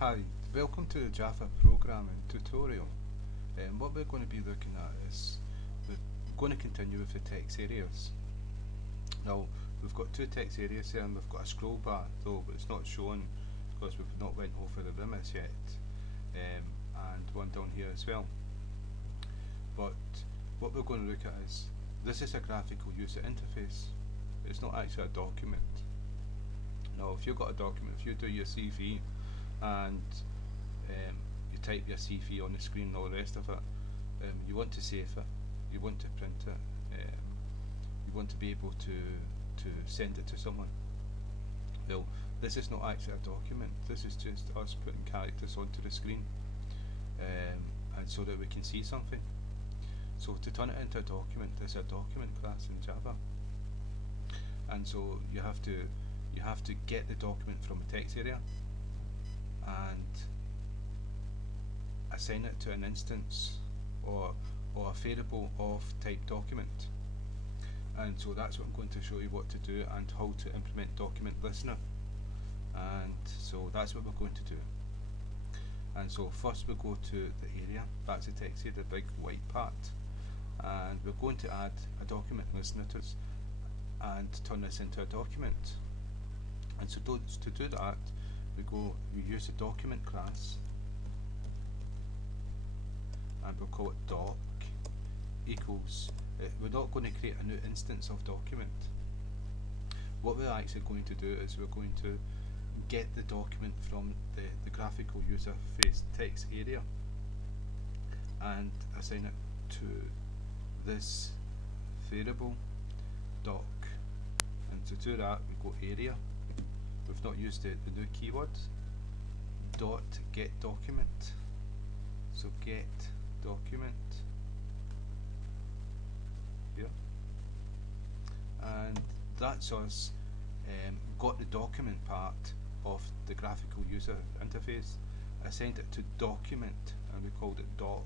Hi, welcome to the Java programming tutorial. What we're going to be looking at is we're going to continue with the text areas. Now we've got two text areas here and we've got a scroll bar though, but it's not shown because we've not went over the limits yet, and one down here as well. But what we're going to look at is this is a graphical user interface. It's not actually a document. Now if you've got a document, if you do your CV and you type your CV on the screen and all the rest of it, you want to save it, you want to print it, you want to be able to send it to someone. Well, this is not actually a document, this is just us putting characters onto the screen, and so that we can see something. So to turn it into a document, there's a document class in Java, and so you have to get the document from a text area and assign it to an instance or a variable of type document. And so that's what I'm going to show you what to do and how to implement DocumentListener. And so that's what we're going to do. And so first we'll go to the area, that's the text area, the big white part, and we're going to add a document listener to this and turn this into a document. And so to do that, we use the document class, and we'll call it doc equals, we're not going to create a new instance of document. What we're actually going to do is we're going to get the document from the graphical user interface text area and assign it to this variable doc. And to do that, we go area. We've not used the new keyword, dot get document. So get document here, and that's us got the document part of the graphical user interface, assigned it to document, and we called it doc,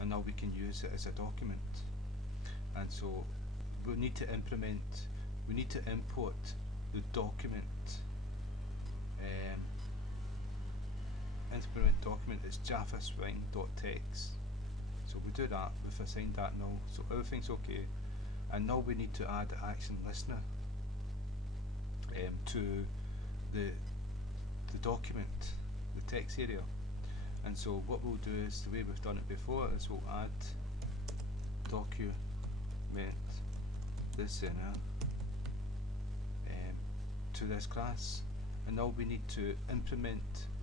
and now we can use it as a document. And so we need to import the document. Implement document is java.swing.text. So we do that, we've assigned that now, so everything's okay. And now we need to add the ActionListener to the document, the text area. And so what we'll do is, the way we've done it before, is we'll add document listener to this class, and now we need to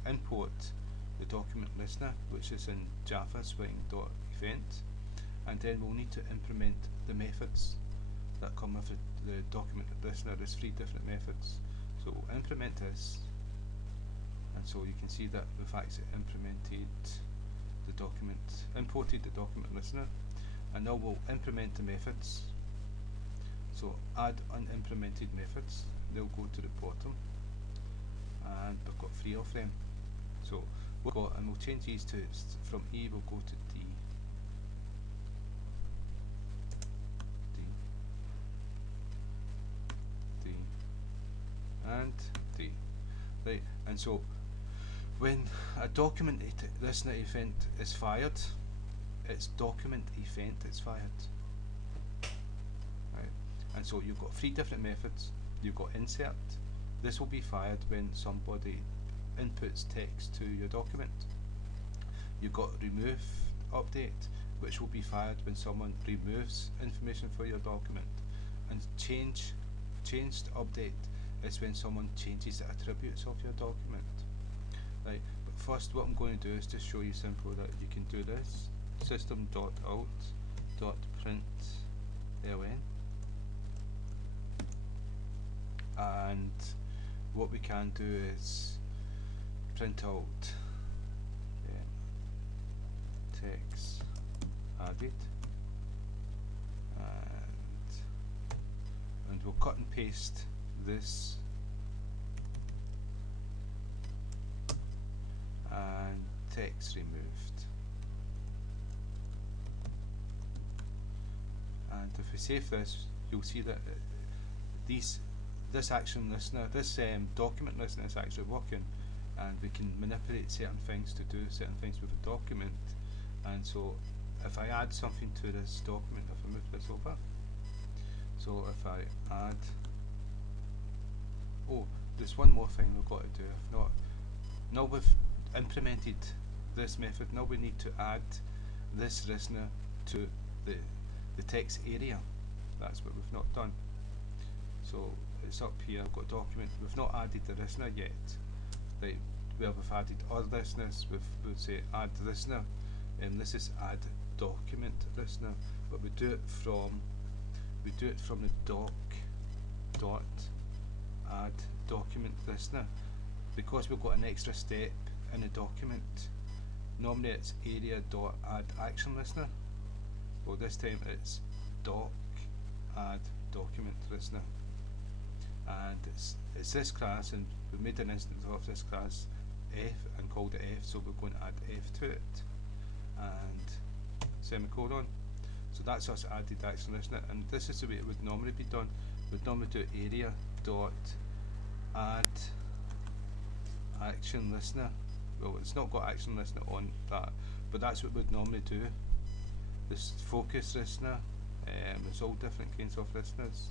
import the document listener, which is in java.swing.event, and then we'll need to implement the methods that come with the document listener. There's 3 different methods, so we'll implement this, and so you can see that we've actually imported the document listener, and now we'll implement the methods. So add unimplemented methods, they'll go to the bottom, and we've got 3 of them. So and we'll change these to, from E we'll go to D, and D. Right, and so when a document listener event is fired, it's document event is fired. Right, and so you've got 3 different methods. You've got insert. This will be fired when somebody inputs text to your document. You've got remove update, which will be fired when someone removes information for your document. And changed update is when someone changes the attributes of your document. Right, but first what I'm going to do is just show you simple that you can do this. System.out.println, and what we can do is print out text added, and we'll cut and paste this, and text removed. And if we save this, you'll see that this action listener, this document listener is actually working, and we can manipulate certain things to do certain things with the document. And so if I add something to this document, if I move this over, so if I add, oh, there's one more thing we've got to do. If not, now we've implemented this method, now we need to add this listener to the text area. That's what we've not done. So it's up here, I've got document, we've not added the listener yet. Right, where we've added other listeners, we'll say add listener, and this is add document listener, but we do it from the doc.add document listener, because we've got an extra step in the document. Normally it's area.add action listener. Well, this time it's doc.add document listener, and it's this class, and we made an instance of this class F and called it F, so we're going to add F to it and semicolon. So that's us added action listener, and this is the way it would normally be done. We'd normally do area dot add action listener. Well, it's not got action listener on that, but that's what we'd normally do. This focus listener, there's all different kinds of listeners.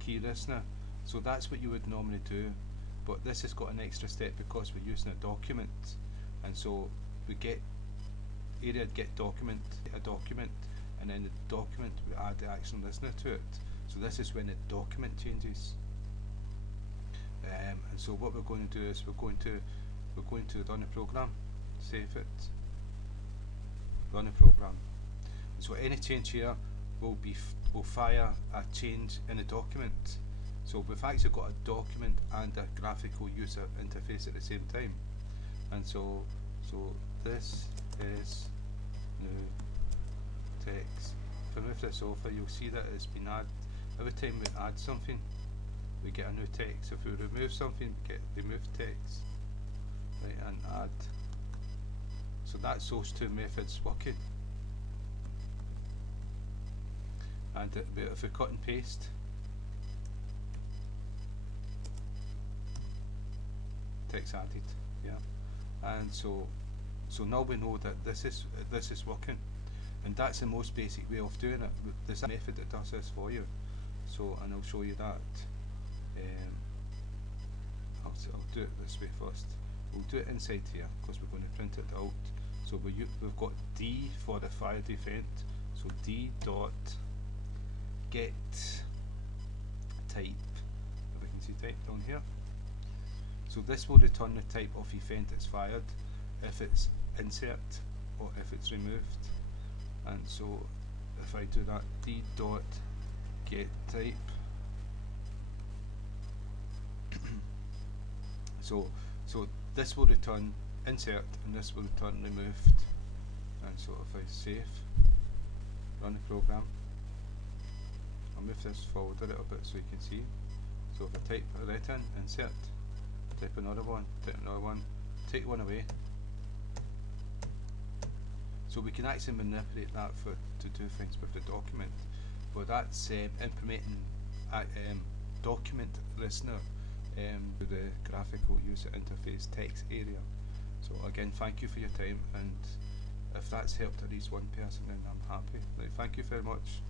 Key listener, so that's what you would normally do, but this has got an extra step because we're using a document, and so we get area get document, a document, and then the document we add the action listener to it. So this is when the document changes. And so what we're going to do is we're going to run a program, save it, run a program. So any change here will fire a change in the document. So we've actually got a document and a graphical user interface at the same time. And so this is new text. If I move this over, you'll see that it's been added. Every time we add something, we get a new text. If we remove something, we get removed text. Right, and add. So that's those two methods working. And if we cut and paste, text added, yeah. And so now we know that this is working, and that's the most basic way of doing it. There's a method that does this for you. So, and I'll show you that. I'll do it this way first. We'll do it inside here because we're going to print it out. So we've got D for the fired event. So D dot get type. If we can see type down here. So this will return the type of event that's fired, if it's insert or if it's removed. And so if I do that, D dot get type. So this will return insert and this will return removed. And so if I save, run the program, I'll move this forward a little bit so you can see. So if I type return, insert, type another one, take one away. So we can actually manipulate that to do things with the document. But that's implementing document listener with the graphical user interface text area. So again, thank you for your time, and if that's helped at least one person, then I'm happy. Right, thank you very much.